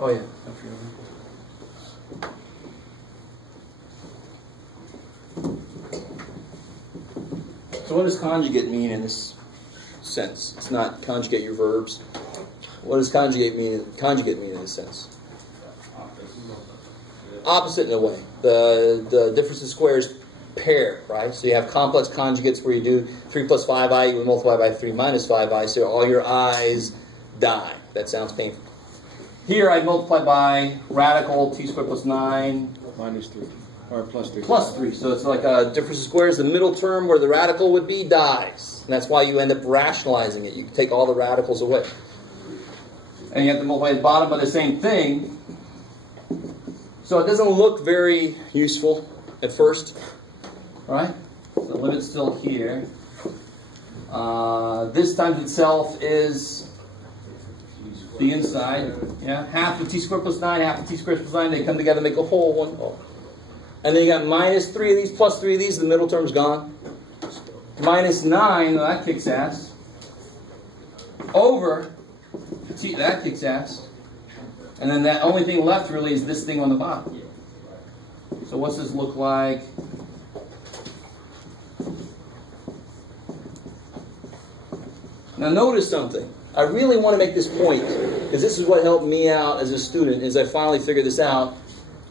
Oh yeah. So what does conjugate mean in this sense? It's not conjugate your verbs. What does conjugate mean? Conjugate mean in this sense? Opposite in a way. The difference in squares pair, right? So you have complex conjugates where you do 3 plus 5i, you would multiply by 3 minus 5i, so all your i's die. That sounds painful. Here I multiply by radical t squared plus 9. Minus 3. Or plus 3. Plus 3. So it's like a difference in squares. The middle term where the radical would be dies. And that's why you end up rationalizing it. You take all the radicals away. And you have to multiply the bottom by the same thing. So it doesn't look very useful at first. Right? So the limit's still here. This times itself is the inside. Yeah, half of t squared plus 9, half of t squared plus 9. They come together and make a whole one. Oh. And then you got minus 3 of these, plus 3 of these. The middle term's gone. Minus 9, well, that kicks ass. Over, that kicks ass. And then that only thing left really is this thing on the bottom. So what's this look like? Now notice something. I really want to make this point, because this is what helped me out as a student, as I finally figured this out.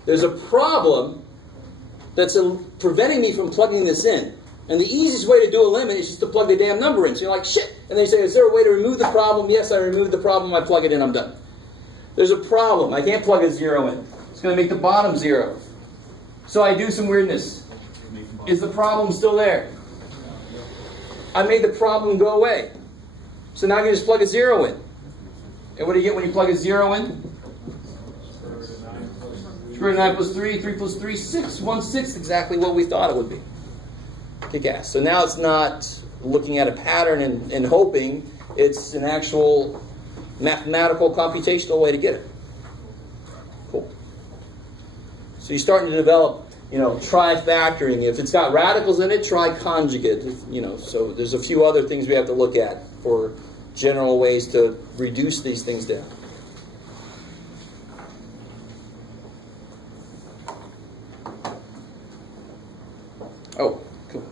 There's a problem that's preventing me from plugging this in. And the easiest way to do a limit is just to plug the damn number in. So you're like, shit. And they say, is there a way to remove the problem? Yes, I removed the problem. I plug it in. I'm done. There's a problem. I can't plug a 0 in. It's going to make the bottom 0. So I do some weirdness. Is the problem still there? I made the problem go away. So now I can just plug a 0 in. And what do you get when you plug a 0 in? Square root of 9 plus 3, 3 plus 3, 6. 1/6, exactly what we thought it would be. Kick ass. So now it's not looking at a pattern and hoping. It's an actual mathematical, computational way to get it. Cool. So you're starting to develop, try factoring. If it's got radicals in it, try conjugate. So there's a few other things we have to look at for general ways to reduce these things down. Oh, cool.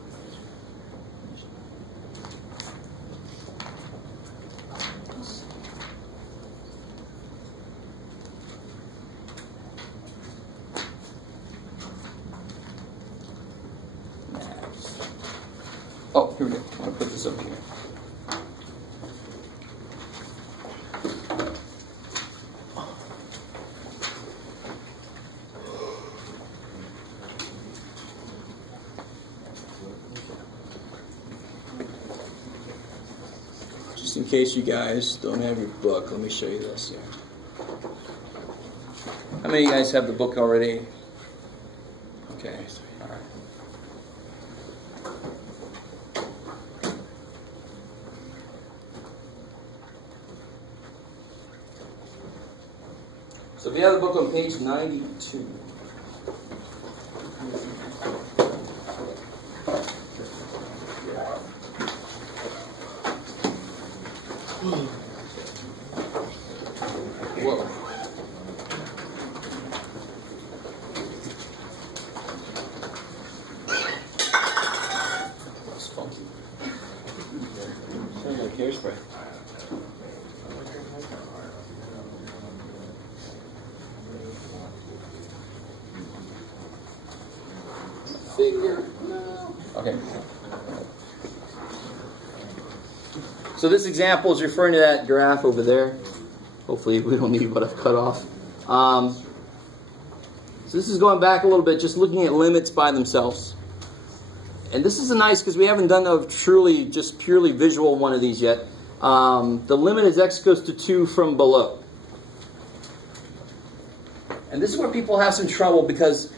Oh, here we go. I want to put this up here. Just in case you guys don't have your book, let me show you this here. How many of you guys have the book already? Okay, all right. So if you have the book on page 92. Whoa. That's funky. Sounds like hairspray. Figure. No. Okay. So this example is referring to that graph over there. Hopefully we don't need what I've cut off. So this is going back a little bit, just looking at limits by themselves. And this is a nice, because we haven't done a truly, just purely visual one of these yet. The limit is x goes to 2 from below. And this is where people have some trouble, because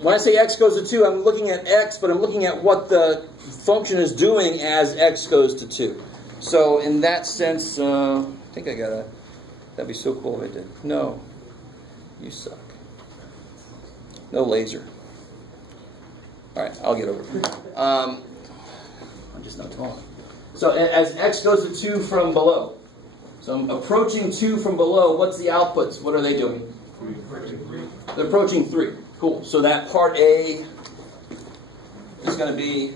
when I say x goes to 2, I'm looking at x, but I'm looking at what the function is doing as x goes to 2. So in that sense, I think I got a... That'd be so cool if I did. No. You suck. No laser. All right, I'll get over it. I'm just not talking. So as x goes to 2 from below. So I'm approaching 2 from below. What's the outputs? What are they doing? They're approaching 3. Cool. So that part A is going to be...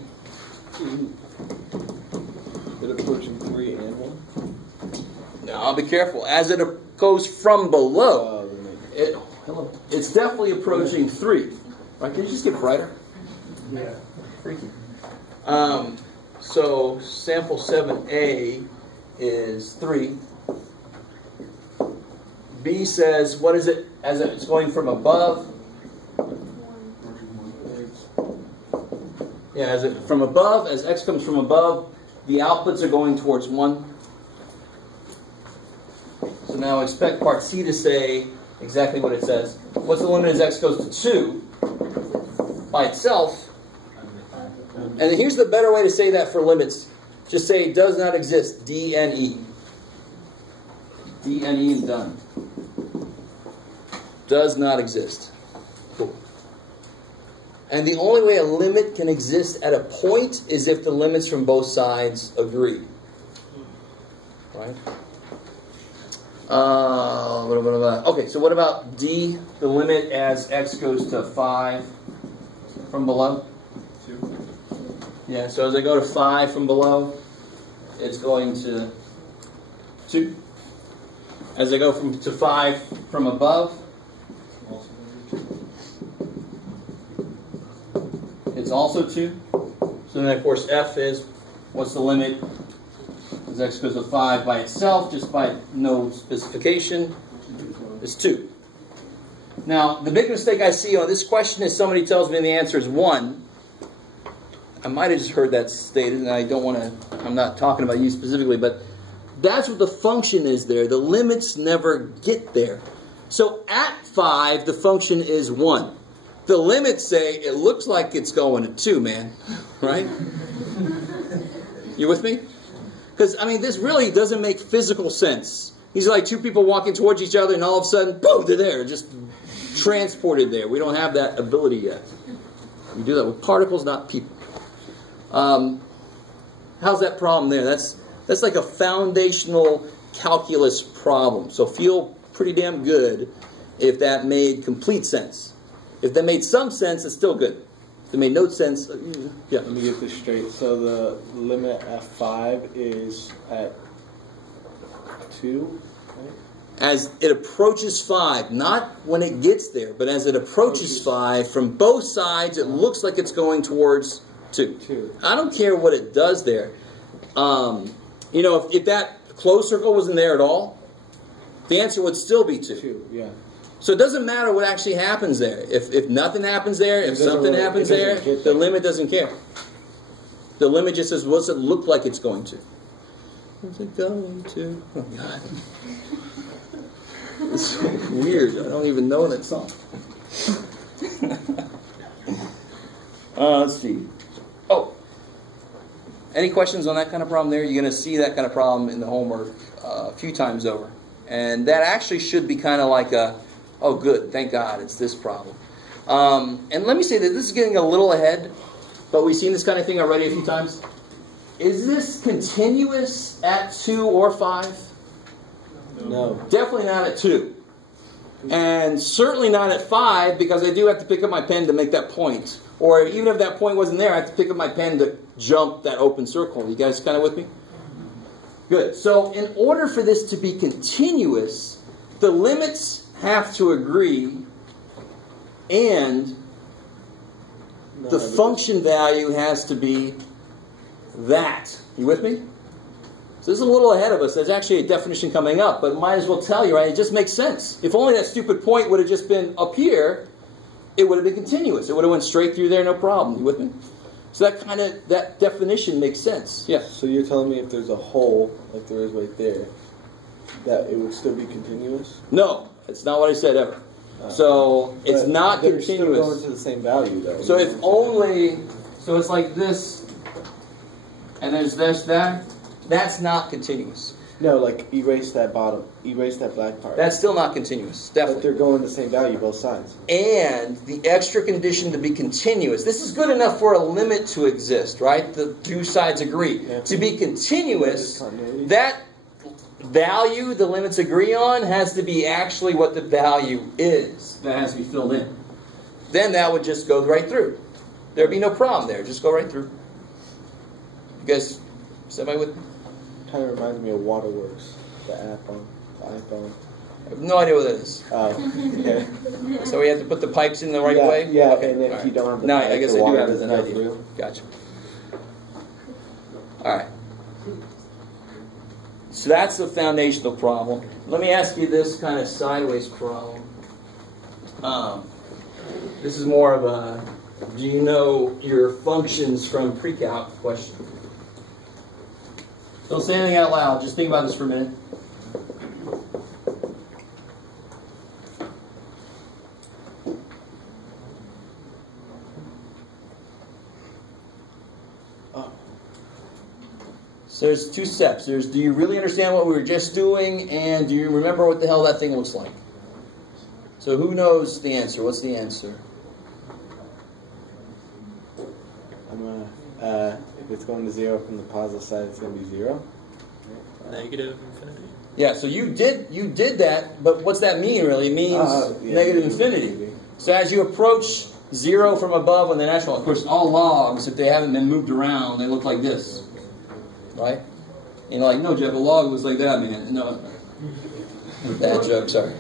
They're approaching 3 and 1? Now, I'll be careful. As it goes from below, it's definitely approaching 3. Right? Can you just get brighter? Yeah. Freaky. So sample 7A is 3. B says, what is it as it's going from above? Yeah, as it from above, as x comes from above, the outputs are going towards 1. So now expect part C to say exactly what it says. What's the limit as x goes to 2 by itself? And here's the better way to say that for limits. Just say does not exist, D N E. D N E and done. Does not exist. Cool. And the only way a limit can exist at a point is if the limits from both sides agree. Right? Okay, so what about D, the limit as x goes to 5 from below? 2. Yeah, so as I go to 5 from below, it's going to 2. As I go to 5 from above, it's also 2. So then, of course, F is, what's the limit as x goes to 5 by itself, just by no specification, is 2. Now, the big mistake I see on this question is somebody tells me the answer is 1. I might have just heard that stated, and I don't want to, I'm not talking about you specifically, but that's what the function is there. The limits never get there. So at 5, the function is 1. The limits say it looks like it's going to 2, man. Right? You with me? Because, I mean, this really doesn't make physical sense. These are like two people walking towards each other, and all of a sudden, boom, they're there. Just transported there. We don't have that ability yet. We do that with particles, not people. How's that problem there? That's like a foundational calculus problem. So feel pretty damn good if that made complete sense. If that made some sense, it's still good. If it made no sense, yeah. Let me get this straight. So the limit at 5 is at 2, right? As it approaches 5, not when it gets there, but as it approaches 5, from both sides, it looks like it's going towards 2. I don't care what it does there. You know, if that closed circle wasn't there at all, the answer would still be 2. 2, yeah. So it doesn't matter what actually happens there. If nothing happens there, if something happens there, the limit doesn't care. The limit just says, what's it look like it's going to? What's it going to? Oh, God. It's so weird. I don't even know that song. Let's see. Oh. Any questions on that kind of problem there? You're going to see that kind of problem in the homework a few times over. And that actually should be kind of like a, oh, good, thank God, it's this problem. And let me say that this is getting a little ahead, but we've seen this kind of thing already a few times. Is this continuous at 2 or 5? No. Definitely not at 2. And certainly not at 5, because I do have to pick up my pen to make that point. Or even if that point wasn't there, I have to pick up my pen to jump that open circle. You guys kind of with me? Good. So in order for this to be continuous, the limits have to agree, and the function value has to be that. You with me? So this is a little ahead of us. There's actually a definition coming up, but might as well tell you, right? It just makes sense. If only that stupid point would have just been up here, it would have been continuous. It would have went straight through there, no problem. You with me? So that definition makes sense. Yeah. So you're telling me if there's a hole, like there is right there, that it would still be continuous? No, it's not what I said ever. So it's not they're continuous. Still going to the same value though. So if only, so it's like this, and there's this, that's not continuous. No, like erase that bottom, erase that black part. That's still not continuous, But definitely. they're going the same value both sides. And the extra condition to be continuous, this is good enough for a limit to exist, right? The two sides agree. Yeah. To be continuous, Continuity. that value the limits agree on has to be actually what the value is. That has to be filled in. Then that would just go right through. There'd be no problem there. Just go right through. You guys, somebody with... Kind of reminds me of Waterworks, the app on the iPhone. I have no idea what that is. Oh, okay. So we have to put the pipes in the right Yeah, way? yeah, Okay, and if all right. you don't have the No, pipe, I guess the I do water have doesn't an go idea. through. Gotcha. All right. So that's the foundational problem. Let me ask you this kind of sideways problem. This is more of a, do you know your functions from pre-calc question? Don't say anything out loud. Just think about this for a minute. So there's two steps. There's, do you really understand what we were just doing, and do you remember what the hell that thing looks like? So who knows the answer? What's the answer? If it's going to 0 from the positive side, it's going to be 0. Negative infinity. Yeah, so you did that, but what's that mean really? It means negative infinity. So as you approach 0 from above on the natural, of course, all logs, if they haven't been moved around, they look like this. Right? And you're like, no, Jeff, a log was like that, man. No. Bad joke, sorry.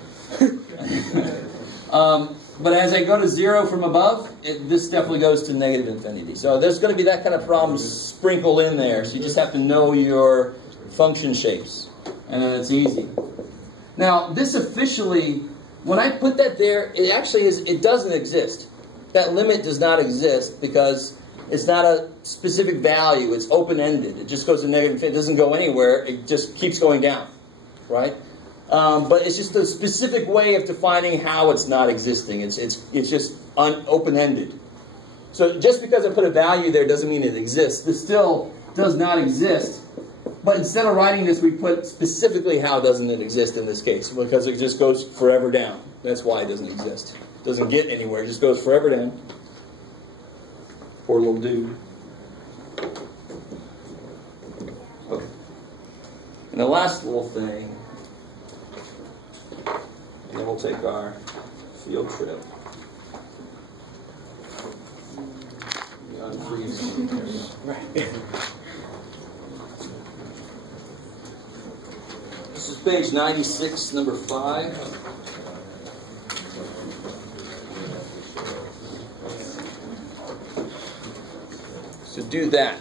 But as I go to 0 from above, this definitely goes to negative infinity. So there's going to be that kind of problem sprinkled in there. So you just have to know your function shapes. And then it's easy. Now, this officially, when I put that there, it actually is, it doesn't exist. That limit does not exist because it's not a specific value. It's open-ended. It just goes to negative infinity. It doesn't go anywhere. It just keeps going down. Right? But it's just a specific way of defining how it's not existing. It's just open-ended. So just because I put a value there doesn't mean it exists. This still does not exist. But instead of writing this, we put specifically how doesn't it exist in this case. Because it just goes forever down. That's why it doesn't exist. It doesn't get anywhere. It just goes forever down. Poor little dude. Okay. And the last little thing, and then we'll take our field trip. Unfreeze. Right. This is page 96, number 5. So do that.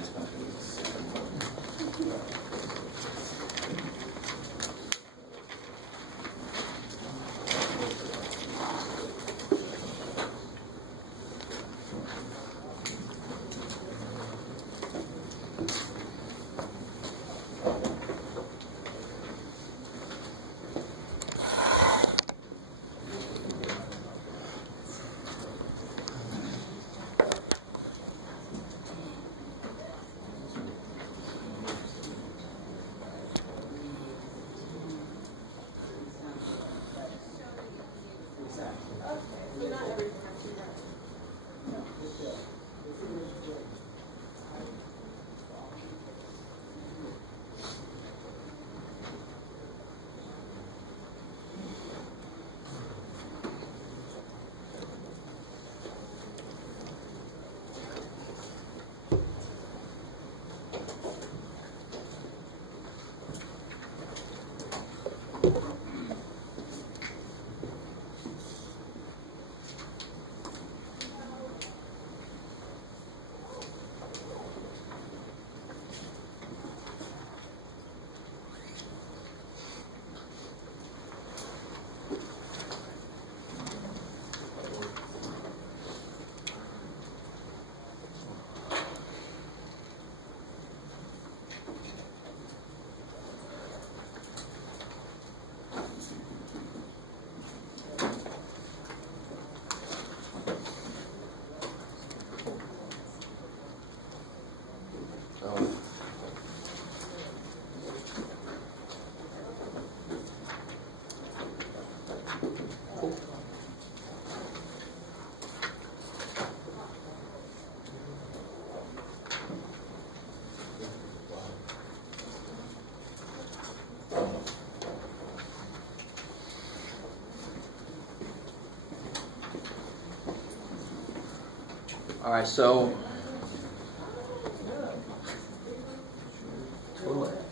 All right, so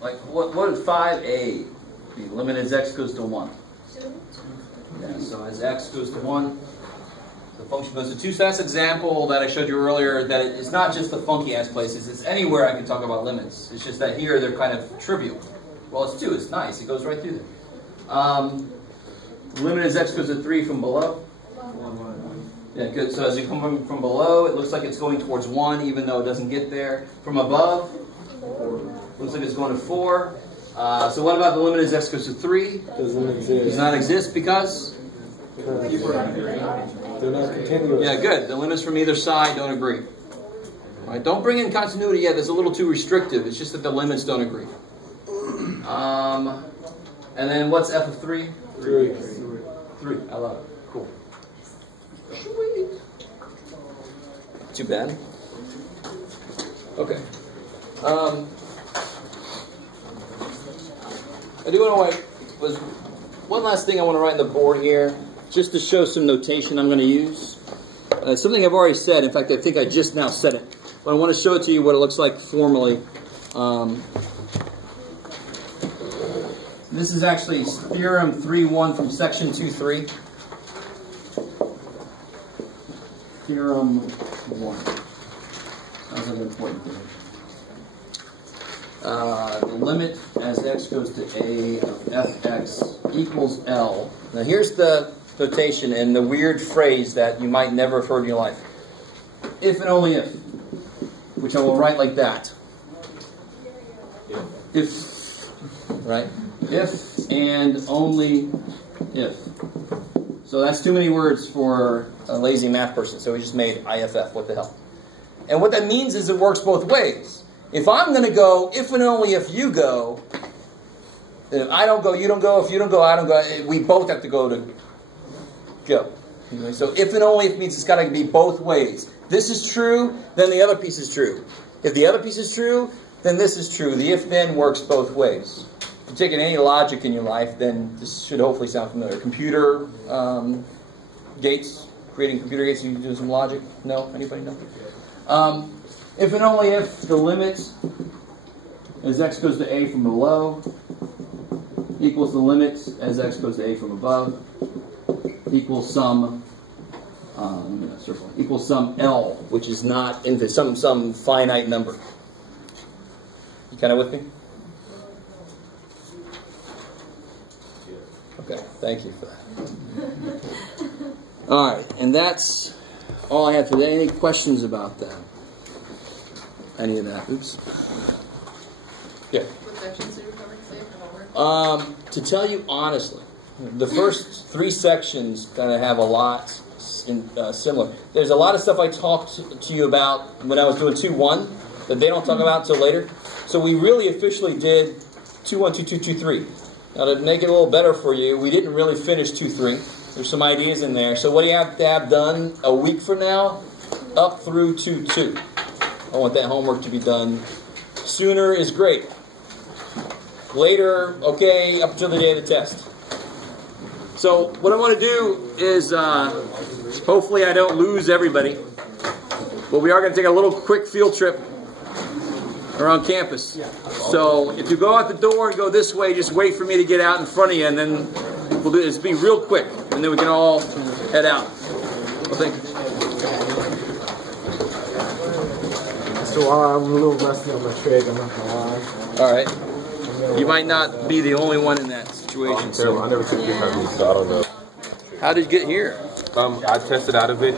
like what is 5a be? Limit as x goes to 1. Yeah, so as x goes to 1, the function goes to 2. So that's an example that I showed you earlier, that it's not just the funky ass places, it's anywhere I can talk about limits. It's just that here they're kind of trivial. Well, it's 2, it's nice, it goes right through there. Limit as x goes to 3 from below. Yeah, good. So as you come from below, it looks like it's going towards 1, even though it doesn't get there. From above, looks like it's going to 4. So what about the limit as x goes to 3? Doesn't exist. Does not exist because? They're not continuous. Yeah, good. The limits from either side don't agree. All right, don't bring in continuity yet. That's a little too restrictive. It's just that the limits don't agree. And then what's f of 3? 3. 3. I love it. Cool. Sweet. Too bad. Okay. I do want to write one last thing I want to write on the board here, just to show some notation I'm going to use. Something I've already said. In fact, I think I just now said it. But I want to show it to you what it looks like formally. This is actually Theorem 3.1 from Section 2.3. Theorem 1. Sounds like an important thing. The limit as x goes to a of fx equals L. Now here's the notation and the weird phrase that you might never have heard in your life. If and only if, which I will write like that. If, right? If and only if. So that's too many words for a lazy math person, so we just made IFF. What the hell? And what that means is it works both ways. If I'm going to go, if and only if you go, then if I don't go, you don't go. If you don't go, I don't go. We both have to go to go. Okay, so if and only if means it's got to be both ways. This is true, then the other piece is true. If the other piece is true, then this is true. The if-then works both ways. If you're taking any logic in your life, then this should hopefully sound familiar. Computer gates, creating computer gates, you do some logic? No? Anybody know? If and only if the limit as x goes to a from below equals the limit as x goes to a from above equals some equals some L, which is not into some finite number. You kind of with me? Okay, thank you for that. All right, and that's all I have today. Any questions about that? Any of that? Oops. Yeah. What sections are you covering today for homework? To tell you honestly, the first 3 sections kind of have a lot similar. There's a lot of stuff I talked to you about when I was doing 2.1 that they don't talk about until later. So we really officially did 2.1, 2.2, 2.3. Now to make it a little better for you, we didn't really finish 2.3. There's some ideas in there. So what do you have to have done a week from now? Up through 2.2. I want that homework to be done. Sooner is great. Later, okay, up until the day of the test. So what I want to do is, hopefully I don't lose everybody, but we are going to take a little quick field trip around campus. So if you go out the door and go this way, just wait for me to get out in front of you, and then we'll do this. Be real quick, and then we can all head out. Well, thank you. So I'm a little rusty on my trig, I'm not gonna lie. All right. You might not be the only one in that situation. I never took your heavy, so I don't know. How did you get here? I tested out of it.